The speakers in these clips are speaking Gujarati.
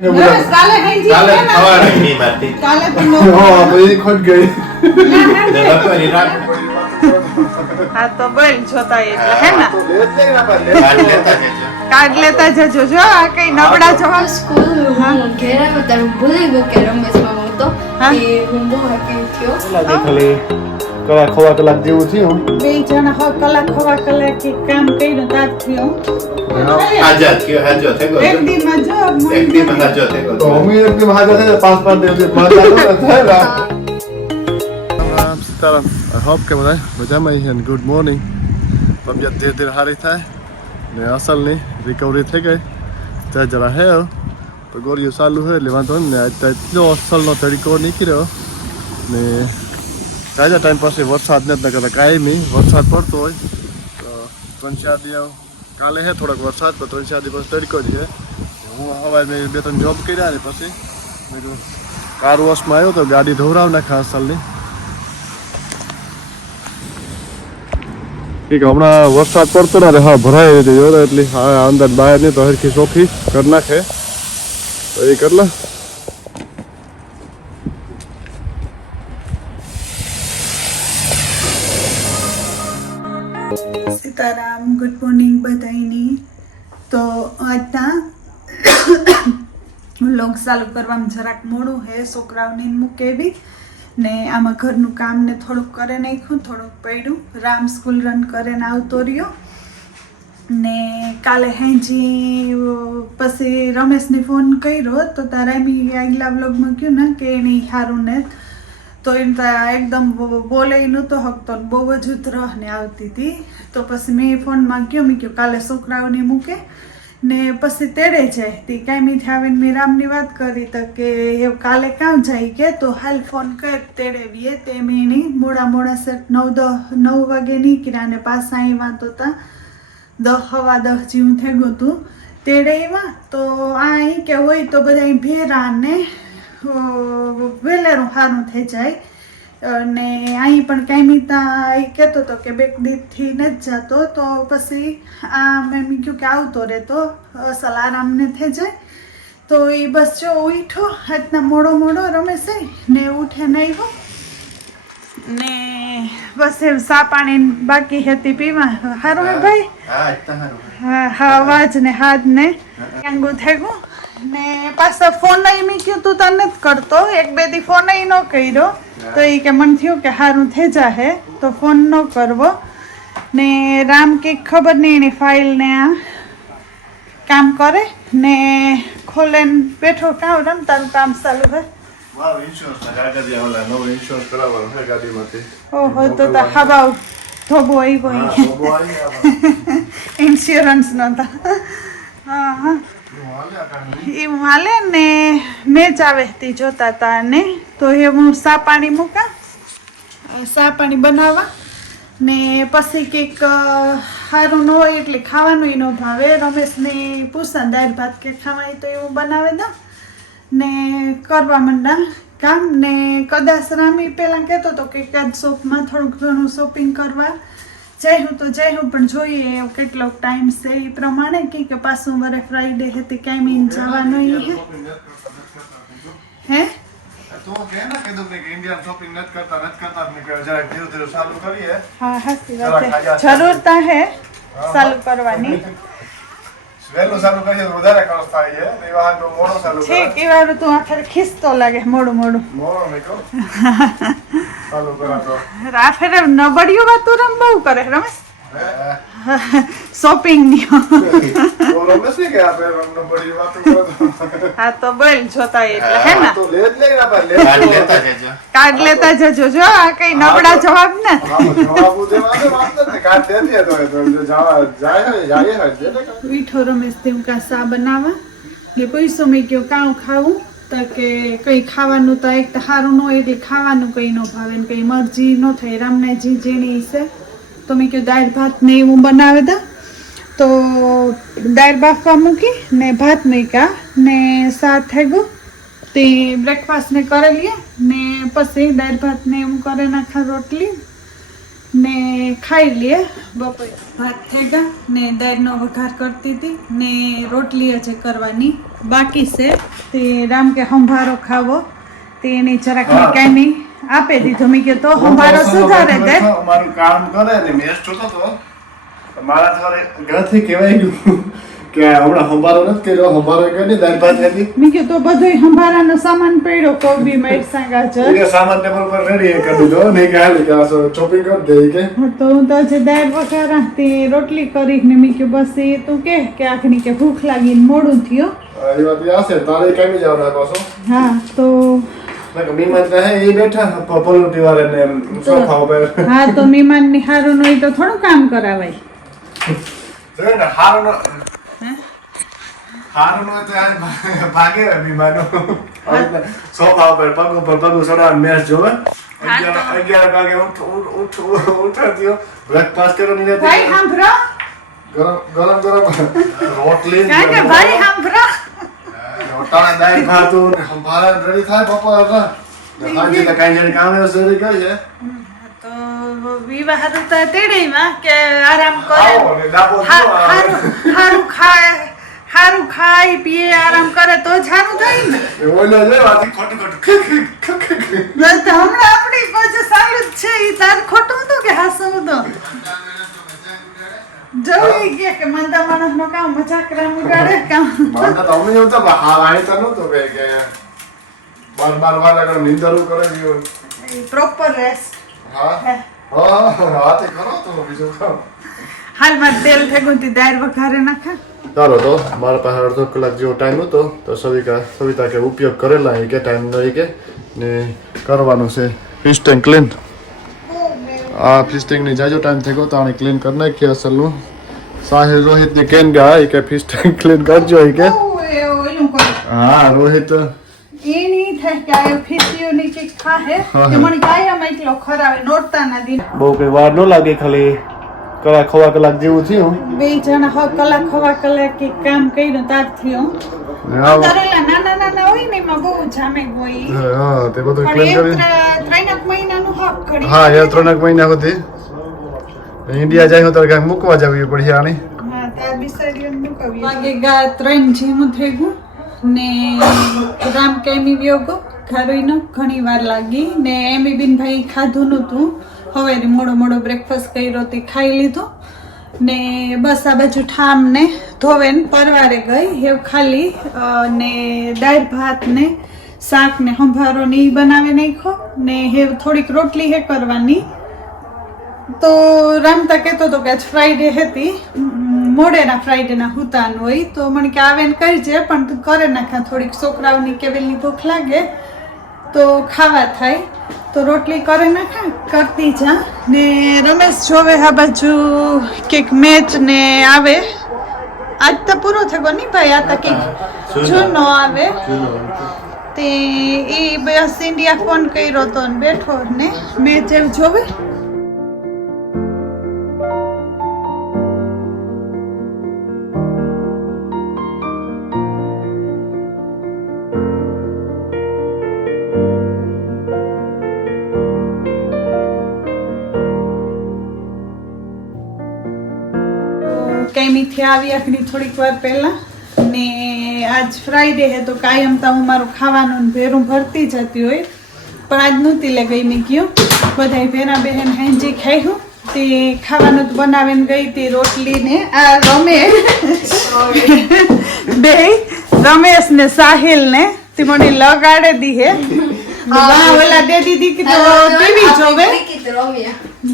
हाँ तो बोल जोता એટલે હે ને કાર્ડ લેતા જજો જો આ કઈ નબળા જવાબ સ્કૂલ હું ઘેર આવ્યો ત્યારે ભૂલી ગયો કે રમેશ મામા હતો કે હું બહુ હેપી થયો ખાલી કલા ખવા કલાક જેવું થયું બે જણા હો કલાક ખવા કલાક કામ કર્યું તાર થયો આજાદ થયો હાજો થઈ ગયો એક દી માં જો એક દી માં હાજો થઈ ગયો તો અમે એક દી હાજો થઈ 5-5 દિવસ માં હાજો થયેલા સીતારામ આઈ હોપ કે બધા મજામાં છે અને ગુડ મોર્નિંગ તબિયત ધીરે ધીરે સારી થાય ને અસલની રિકવરી થઈ ગઈ ત્યાં જરા હે તો ગોળીઓ ચાલુ હોય એટલે વાંધો ને એટલો અસલનો તરીકો નીકળ્યો ને તાજા ટાઈમ પાસે વરસાદ નથી કરતા કાયમી વરસાદ પડતો હોય તો 3-4 દિવસ કાલે હે થોડોક વરસાદ પણ 3-4 દિવસ તડકો જ છે હું હવારે મેં 2-3 જોબ કર્યા ને પછી મેં કાર વોશમાં આવ્યો તો ગાડી ધોવરાવ નાખા અસલની ठीक हमारा वरसाद पड़तो ना हाँ भराई जो एटली हाँ अंदर बहार नहीं तो हरखी सोखी कर नाखे तो ये कर ला सीताराम गुड मॉर्निंग बधाईनी तो आजना लोग चालू करवाम जराक मोड़ू है छोकराओने मूके भी ने आमा घरનું કામ ને થોડુંક કરે નાખ્યું થોડુંક પડ્યું રામ સ્કૂલ રન કરે ને આવતો રહ્યો ને કાલે હેંજી પછી રમેશને ફોન કર્યો તો તારા બી આગલા વ્લોગમાં કહ્યું ને કે એની સારું ને તો એમ એકદમ બોલે નહોતો હકતો બહુ જ ઉતરહને આવતી હતી તો પછી મેં ફોનમાં કહ્યું મેં કહ્યું કાલે છોકરાઓને મૂકે ને પછી તેડે જાય ती કાંઈ આવીને મેં રામની વાત કરી તો કે કાલે કામ જાય કે તો હાલ ફોન કર તેડેવીએ તે મેં એની મોડા સેટ 9 વાગે નીકળ્યા ને પાછા આવ્યા તો તા 10-10 જેવું થઈ ગયું હતું તેડે આવ્યા તો આ કે હોય તો બધા ભેરા ને વેલેરું સારું થઈ જાય ને અહીં પણ કાંઈ કહેતો હતો કે બેક દીથી નથી જતો તો પછી આ મેં કહ્યું કે આવતો રહેતો અસલ આરામને થઈ જાય તો એ બસ જો ઉઠો આજના મોડો રમેશ ને ઉઠે નહીં આવ્યો ને બસ એમ સા પાણી બાકી હતી પીવા સારું હે ભાઈ હા અવાજ ને હાથ ને અંગું થઈ ગયું ને પાછા ફોન મેં કહ્યું તું તને જ કરતો 1-2 દી ફોન ન કર્યો તો એ કે મને થયું કે સારું થઈ જાહે તો ફોન ન કરવો ને રામ કે ખબર નહીં એની ફાઇલ ને આ કામ કરે ને ખોલે બેઠો કામ રમ તારું કામ ચાલુ હે ઓહો તો હવા ધોબો આવ્યો ઇન્સ્યોરન્સ નહોતા હા હા એવું હાલે ને મેચ આવે તે જોતા હતા ને તો એ હું સા પાણી મૂકા સા પાણી બનાવવા ને પછી કંઈક સારું ન હોય એટલે ખાવાનું ન ભાવે રમેશને પૂછા દાળ ભાત કે ખાવાય તો એવું બનાવે દો ને કરવા માંડા કામ ને કદાચ રામી પહેલાં કહેતો હતો કે એકાદ શોપમાં થોડુંક ઘણું શોપિંગ કરવા જઈ હું પણ જોઈએ કેટલો ટાઈમ છે એ પ્રમાણે કે પાછું મારે ફ્રાઈડે હતી કાંઈ મીન જવાનું હે હા સાચી વાત છે જરૂરતા હે ચાલુ કરવાની ઠીક એ વારું તું આખરે ખીસતો લાગે મોડું રાફેરે નબળિયું વાતું રમ બહુ કરે રમેશ શોપિંગ ની હા તો બોલ જોતા એટલે હે ને કાર્ડ લેતા જજો જો આ કઈ નબળા જવાબ ને મીઠો રમેશ તેવું કા સા બનાવવા ને પૈસો મેં કયો કાં ખાવું તો કે કંઈ ખાવાનું તો એક તો સારું ન હોય એટલે ખાવાનું કંઈ ન ભાવે ને કંઈ મરજી ન થાય રામને જેણી છે તો મેં કહ્યું દાળ ભાત ને એવું બનાવી દા તો દાળ બાફવા મૂકી ને ભાત મૂક્યા ને શાક થઈ ગયું તે બ્રેકફાસ્ટ ને કરી લઈએ ને પછી દાળ ભાત ને એવું કરે નાખા રોટલી ને ખાઈ લઈએ બપોરે ભાત થઈ ગયા ને દાળનો વઘાર કરતી હતી ને રોટલી હજી કરવાની બાકી છે તે રામ કે સંભારો ખાવો તે એની જરાક મેં કાંઈ નહીં આપી દીધો મેં કે તો સંભારો સુધારે દે મારું કામ કરે ને મેચ જોતો તો મારા થોડે ઘરથી કહેવાય ગયું કે હમણાં સંભારો નથી કર્યો સંભારો કરી દાળ ભાત હતી મેં કે તો બધોય સંભારાનો સામાન પડ્યો કોબી મરચાં ગાજર કે સામાન ટેબલ પર રેડી કરી દીધો નહીં કે હાલ કે ચોપિંગ કરી દે કે તો હું તો જે દાળ વઘારા તે રોટલી કરી ને મેં કે બસ એ તું કે આખની કે ભૂખ લાગીને મોડું થયો એ વાત હશે તારે કઈ જવાના પાછો હા તો મહેમાન કહે એ બેઠા પલોટી વાળા ને સોફા ઉપર હા તો મહેમાન ની હારું નું તો થોડું કામ કરાવાય જોઈ ને હારું હારું નો તો ભાગે મહેમાનો સોફા ઉપર પગ સોડા મેચ જોવે 11 વાગે ઉઠા થયો બ્રેકફાસ્ટ કરો ની ભાઈ સાંભળો ગરમ રોટલી કાકા ભાઈ સાંભળો રોટાણા દાળ ભાત ને સંભારા રેડી થાય બપોર હતા સાંજે તો કાંઈ જણ કામ શરૂ કરી છે તો વિવાહ હતા તેડીમાં કે આરામ કરે આવો ને ડાબો હારું ખાય હારું ખાય પીએ આરામ કરે તો જ હારું થાય ને ઓલો જે વાત ખોટું બસ તો હમણાં આપણી પાસે સારું જ છે ઈ તાર ખોટું હતું કે હાસું હતું જોઈ ગયા કે મંદા માણસનો કામ મજાક રામ ઉડાડે કામ માનતા તો અમે એવું તો હાલ તો નહોતું કે બાર વાગ્યા નિંદરું કરે પ્રોપર રેસ્ટ હા વાત કરો તો બીજું કામ હાલમાં તેલ ભેગું થી દાળ વઘારે નાખા ચાલો તો મારા પાસે અડધો કલાક જેવો ટાઈમ હતો તો સવિતા કે ઉપયોગ કરેલા એ કે ટાઈમ નહીં કે ને કરવાનું છે ફિશ ટેન્ક ક્લીન આ ફિશ ટેન્કની જાજો ટાઈમ થઈ ગયો તો આને ક્લીન કરી નાખીએ અસલનું સાહિલ રોહિતને કેમ ગયા એ કે ફિશ ટેન્ક ક્લીન કરજો એ કે હા રોહિત એ નહીં થાય કે આ ફિશીઓની કે ખાહે કે મને કાયમ એકલો ખરાવે નોરતા ના દિન બહુ કઈ વાર ન લાગે ખાલી ખવા કલાક જેવું થયું બે જણા કલાક ખવા કલાક કામ કર્યું તાર થયું કરેલા નાના નાના હોય ને એમાં બહુ જામે હોય હા તે બધું ક્લીન કરી 3 મહિનાનું હક કરી હા એ 3 મહિના સુધી ઇન્ડિયા જાય તો ક્યાંક મૂકવા જવી પડી આની હા તાર બિસાડીઓ મૂકવી વાગે ગા 3 જેવું થઈ ગયું ને રામ કેમી વ્યોગો ઘરોઈનો ઘણી વાર લાગી ને એમી બિન ભાઈ ખાધું નહોતું હવે મોડો બ્રેકફાસ્ટ કર્યો તે ખાઈ લીધું ને બસ આ બાજુ ઠામ ને ધોવેન પરવારે ગઈ હેવ ખાલી ને દાળ ભાત ને શાક ને સંભારો ને ઈ બનાવી નાખ્યો ને હેવ થોડીક રોટલી હે કરવાની તો રામતા કહેતો હતો કે આજ ફ્રાઈડે હતી મોડેના ફ્રાઈડેના હુતાન હોય તો મને કે આવે ને કરજે પણ તું કરે નાખા થોડીક છોકરાઓની કેવેલની ભૂખ લાગે તો ખાવા થાય તો રોટલી કરે નાખા કરતી જા ને રમેશ જોવે આ બાજુ કંઈક મેચ ને આવે આજ તો પૂરો થયો નહીં ભાઈ આ તો કંઈક જૂનો આવે તે એ બસ ઇન્ડિયા ફોન કર્યો તો ને બેઠો ને મેચ એમ જોવે કઈમીથી આવી આખરી થોડીક વાર પહેલા ને આજ ફ્રાઈડે હે તો કાયમ તો હું મારું ખાવાનું ભેરું ભરતી જતી હોય પણ આજ નહોતી લે ગઈ મેં ગયું બધા ભેરા બહેન હેંજી ખાયું તે ખાવાનું જ બનાવીને ગઈ હતી રોટલી ને આ રમેશ ને સાહિલ ને તે મને લગાડે દી હે ઓલા દે દીધી કે ટીવી જોવે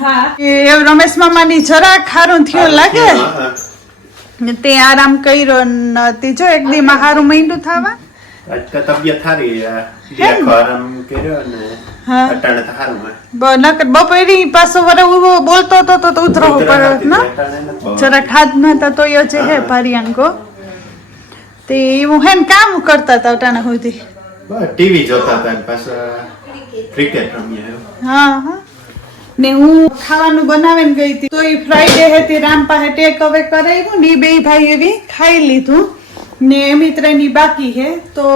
હા એ રમેશ મામાની જરા ખારું થયું લાગે તે આરામ કર્યો નથી જો એક દી માં હારું મહિનું થવા તબિયત સારી આરામ કર્યો ને અટાણે તો સારું નકર બપોરી પાછો વરે બોલતો હતો તો ઉતરવું પડે ને જરા ખાધમાં તો તોય છે હે ભારિયાંગો તે હું હે કામ કરતા હતા અટાણા સુધી ટીવી જોતા હતા પાછા ક્રિકેટ રમ્યા હા હા ને હું ખાવાનું બનાવીને ગઈ હતી તો એ ફ્રાઈડે હતી રામ પાસે ટેક અવે કરાવ્યું ને બે ભાઈ એવી ખાઈ લીધું ને મિત્રની બાકી હે તો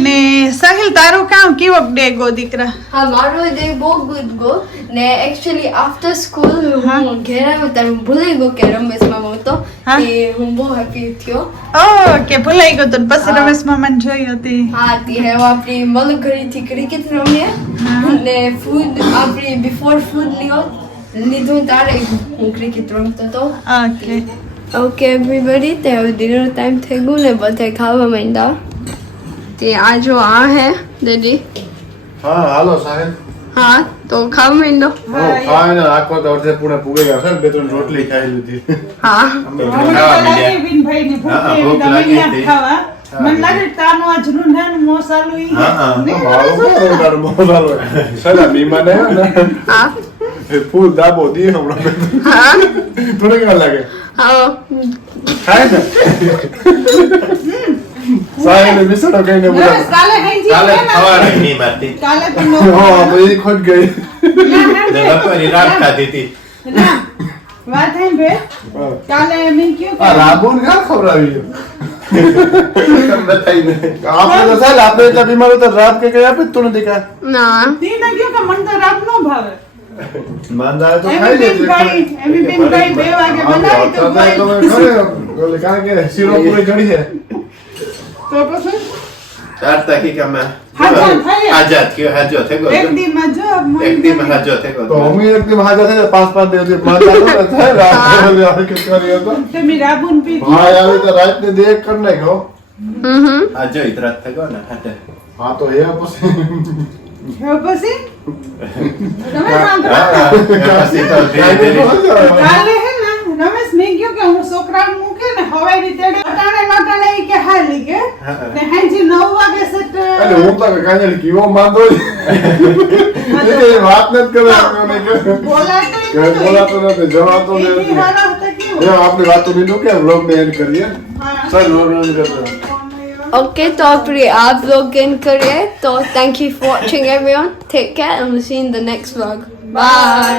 ને સાહિલ તારું કામ કેવો ડે ગો દીકરા હા મારો ડે બહુ ગુડ ગો ને એકચ્યુઅલી આફ્ટર સ્કૂલ હું ઘેર આવ્યો ત્યારે હું ભૂલી ગયો કે રમેશ મામા હતો હા. કે હું બહુ હેપી થયો ઓકે ભૂલાઈ ગયો તો પછી રમેશ મામાને જોઈ હતી હા તે હવે આપણી મલઘડીથી ક્રિકેટ રમીએ ને ફૂડ આપણી બિફોર ફૂડ લીધું ત્યારે હું ક્રિકેટ રમતો હતો ઓકે ઓકે એવરીબડી તે હવે ડિનર ટાઈમ થઈ ગયું ને બધા ખાવા માંડ્યા તે આ જો આ હે દીદી હા હાલો સાહેબ હા તો ખાવા માંડો ખાય ને આખો તો અડધે પૂણે પૂગે ગયા છે 2-3 રોટલી ખાઈ લીધી હા અમે તો ખાવા મીડ્યા. વિનભાઈ ની હા, ભૂખ લાગી હતી. ખાવા મને લાગે તાનું આજ રૂંધાનું મોસાલું ઈ હા, નહીં? મારો કોરોનાનો મોબાઈલ હોય સલા મહેમાન આવ્યા ને હા એ ફૂલ દાબો દી હમણાં હા થોડી વાર લાગે હા ખાય ને સાહેબ મિસડો કઈને રમેશ, બોલા કાલે હાંજી કાલે હે ને? ખવાડી નહીં મારતી. કાલે તો નો હા તો એ ખોટ ગઈ ને બપોરની રાત ખાધી હતી. ના વાત હે બે કાલે મેં કયું આ કે રાબુન ક્યાં ખવડાવી તમને થઈ ને. આપણે તો સાહેબ આપણે એટલા બીમાર હતા રાત કે કઈ આપે જ તો નથી કા ના તીને કયું કે મને તો રાત નો ભાવે માંદા તો એમ ખાઈ લે બેનભાઈ 2 વાગે બનાવી તો બોલ. કારણ કે શીરો પૂરી ચડી છે તો પછી 4 તારીખે અમે હાજો થઈ. આઝાદ થયો, હાજો થઈ ગયો. એક દી માં જો એક દીમાં હાજો થઈ ગયો. તો અમે એકદમ હાજર થઈ 5-5 દિવસ માંદા તો થાય રાત આવી કે કરી હતો તમે રાબુન પી હા આવી તો રાત ને દેખ કર નાખ્યો હાજો ઈ રાત થઈ ગયો ને હાથે. હા તો એ પછી હવે પછી તમે સાંભળો. હા, પછી તો ધીરે ધીરે કાલે હે ને રમેશ મેં કયું કે હું છોકરાને મૂકે ને હવાઈ તેડે અટાણે ઈ કે હાલી કે ને હાંજી 9 વાગે સેટ અરે હું તો કાંઈ કેવો માંદો એ વાત નથી કરે મને કે બોલાતો ઈ નતો. બોલાતો નથી જવાતો ઈ નથી હારા હતા કેવું? એ આપણે વાતો નહીં કે વ્લોગ ને એન્ડ કરીએ હા. સર વ્લોગ એન્ડ કરતા ઓકે તો આપણે આ vlog end કરીએ તો thank you for watching everyone take care and we'll see you in the next vlog bye